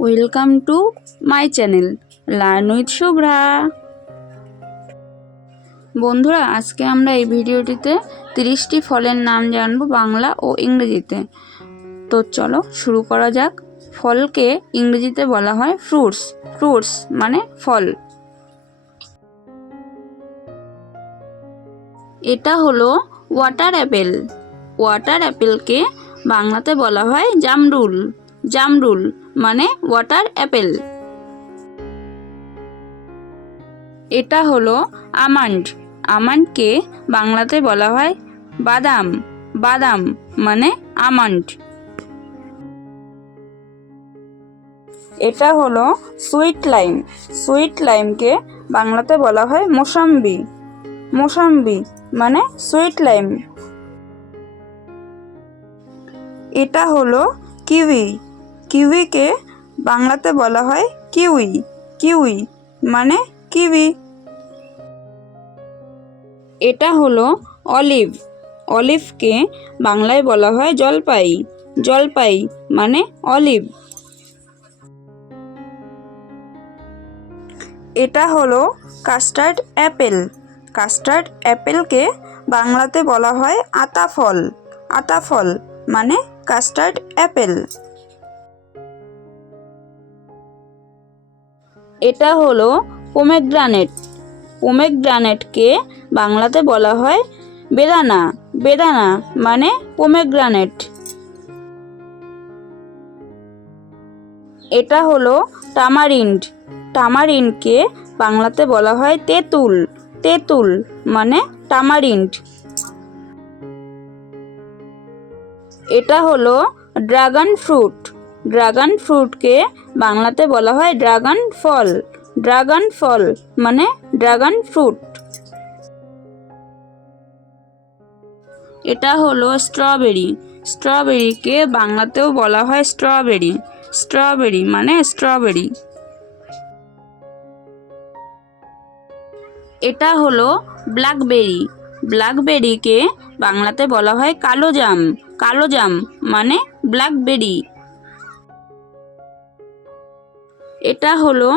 Welcome to my channel learn with Shubhra. বন্ধুরা, আজকে আমরা এই ভিডিওটিতে 30টি ফলের নাম জানব বাংলা ও ইংরেজিতে। তো চলো শুরু করা যাক। ফলকে ইংরেজিতে বলা হয় ফ্রুটস। ফ্রুটস মানে ফল। এটা হলো ওয়াটার অ্যাপেল। ওয়াটার অ্যাপেলকে বাংলাতে বলা হয় জামরুল। জামরুল মানে ওয়াটার অ্যাপেল। এটা হলো আমন্ড। আমন্ডকে বাংলাতে বলা হয় বাদাম। বাদাম মানে আমন্ড। এটা হলো সুইট লাইম। সুইট লাইমকে বাংলাতে বলা হয় মোসাম্বি। মোসাম্বি মানে সুইট লাইম। এটা হলো কিউই। কিউইকে বাংলাতে বলা হয় কিউই। কিউই মানে কিউই। এটা হলো অলিভ। অলিভকে বাংলায় বলা হয় জলপাই। জলপাই মানে অলিভ। এটা হলো কাস্টার্ড অ্যাপেল। কাস্টার্ড অ্যাপেলকে বাংলাতে বলা হয় আতাফল। আতাফল মানে কাস্টার্ড অ্যাপেল। এটা হলো পোমেগ্রানেট। পোমেগ্রানেটকে বাংলাতে বলা হয় বেদানা। বেদানা মানে পোমেগ্রানেট। এটা হলো টামারিন্ড। টামারিন্ডকে বাংলাতে বলা হয় তেঁতুল। তেঁতুল মানে টামারিন্ড। এটা হলো ড্রাগন ফ্রুট। ড্রাগন ফ্রুটকে বাংলাতে বলা হয় ড্রাগন ফল। ড্রাগন ফল মানে ড্রাগন ফ্রুট। এটা হলো স্ট্রবেরি। স্ট্রবেরিকে বাংলাতেও বলা হয় স্ট্রবেরি। স্ট্রবেরি মানে স্ট্রবেরি। এটা হলো ব্ল্যাকবেরি। ব্ল্যাকবেরিকে বাংলাতে বলা হয় কালো জাম। কালো জাম মানে ব্ল্যাকবেরি। এটা হলো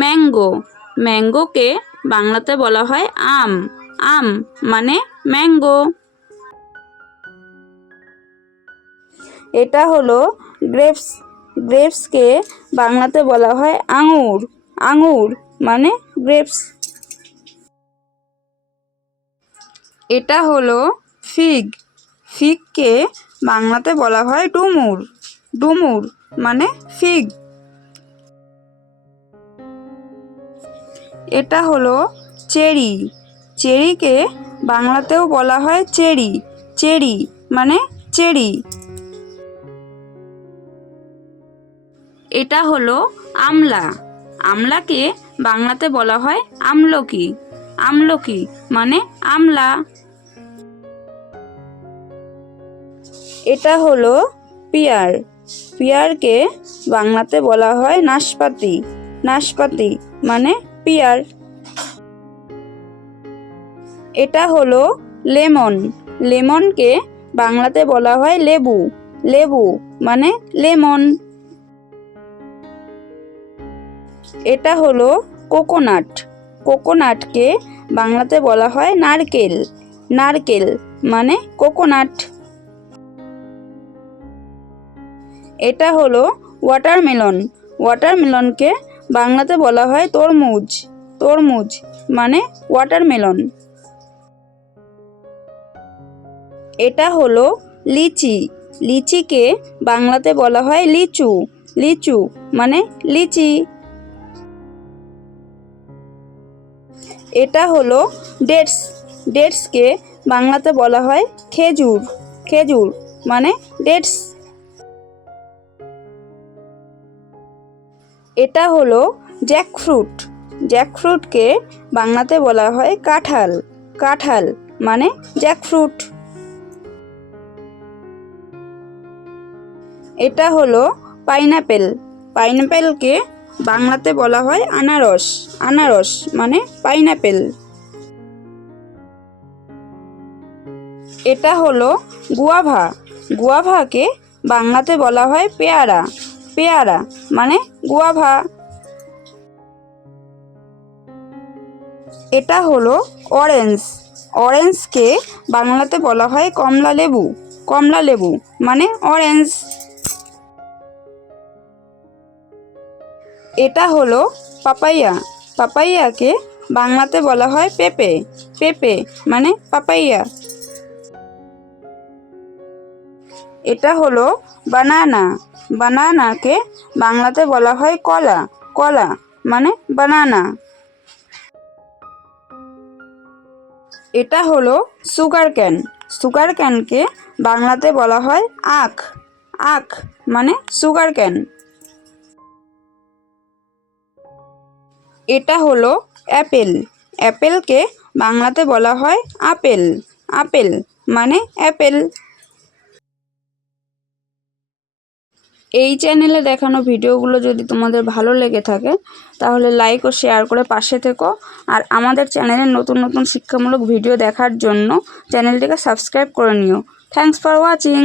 ম্যাঙ্গো। ম্যাঙ্গোকে বাংলাতে বলা হয় আম। আম মানে ম্যাঙ্গো। এটা হলো গ্রেপস। গ্রেপসকে বাংলাতে বলা হয় আঙুর। আঙুর মানে গ্রেপস। এটা হলো ফিগ। ফিগকে বাংলাতে বলা হয় ডুমুর। ডুমুর মানে ফিগ। এটা হলো চেরি। চেরিকে বাংলাতেও বলা হয় চেরি। চেরি মানে চেরি। এটা হলো আমলা। আমলাকে বাংলাতে বলা হয় আমলকি। আমলকি মানে আমলা। এটা হলো পিয়ার। পিয়ারকে বাংলাতে বলা হয় নাশপাতি। নাশপাতি মানে পিয়ার। এটা হলো লেমন। লেমনকে বাংলাতে বলা হয় লেবু। লেবু মানে লেমন। এটা হলো কোকোনাট। কোকোনাটকে বাংলাতে বলা হয় নারকেল। নারকেল মানে কোকোনাট। এটা হলো ওয়াটারমেলন। ওয়াটারমেলনকে বাংলাতে বলা হয় তরমুজ। তরমুজ মানে ওয়াটারমেলন। এটা হলো লিচি। লিচিকে বাংলাতে বলা হয় লিচু। লিচু মানে লিচি। এটা হলো ডেটস। ডেটসকে বাংলাতে বলা হয় খেজুর। খেজুর মানে ডেটস। এটা হলো জ্যাকফ্রুট। জ্যাকফ্রুটকে বাংলাতে বলা হয় কাঁঠাল। কাঁঠাল মানে জ্যাকফ্রুট। এটা হলো পাইনাপেল। পাইনাপেলকে বাংলাতে বলা হয় আনারস। আনারস মানে পাইনাপেল। এটা হলো গুয়াভা। গুয়াভাকে বাংলাতে বলা হয় পেয়ারা। পেয়ারা মানে গুয়াভা। এটা হলো অরেঞ্জ। অরেঞ্জকে বাংলাতে বলা হয় কমলা লেবু। কমলা লেবু মানে অরেঞ্জ। এটা হলো পাপাইয়া। পাপাইয়াকে বাংলাতে বলা হয় পেঁপে। পেঁপে মানে পাপাইয়া। এটা হলো বানানা। বানানাকে বাংলাতে বলা হয় কলা। কলা মানে বানানা। এটা হলো সুগার ক্যান। সুগার ক্যানকে বাংলাতে বলা হয় আখ। আখ মানে সুগার ক্যান। এটা হলো অ্যাপেল। অ্যাপেলকে বাংলাতে বলা হয় আপেল। আপেল মানে অ্যাপেল। এই চ্যানেলে দেখানো ভিডিওগুলো যদি তোমাদের ভালো লেগে থাকে তাহলে লাইক ও শেয়ার করে পাশে থেকো। আর আমাদের চ্যানেলে নতুন নতুন শিক্ষামূলক ভিডিও দেখার জন্য চ্যানেলটিকে সাবস্ক্রাইব করে নিও। Thanks for watching.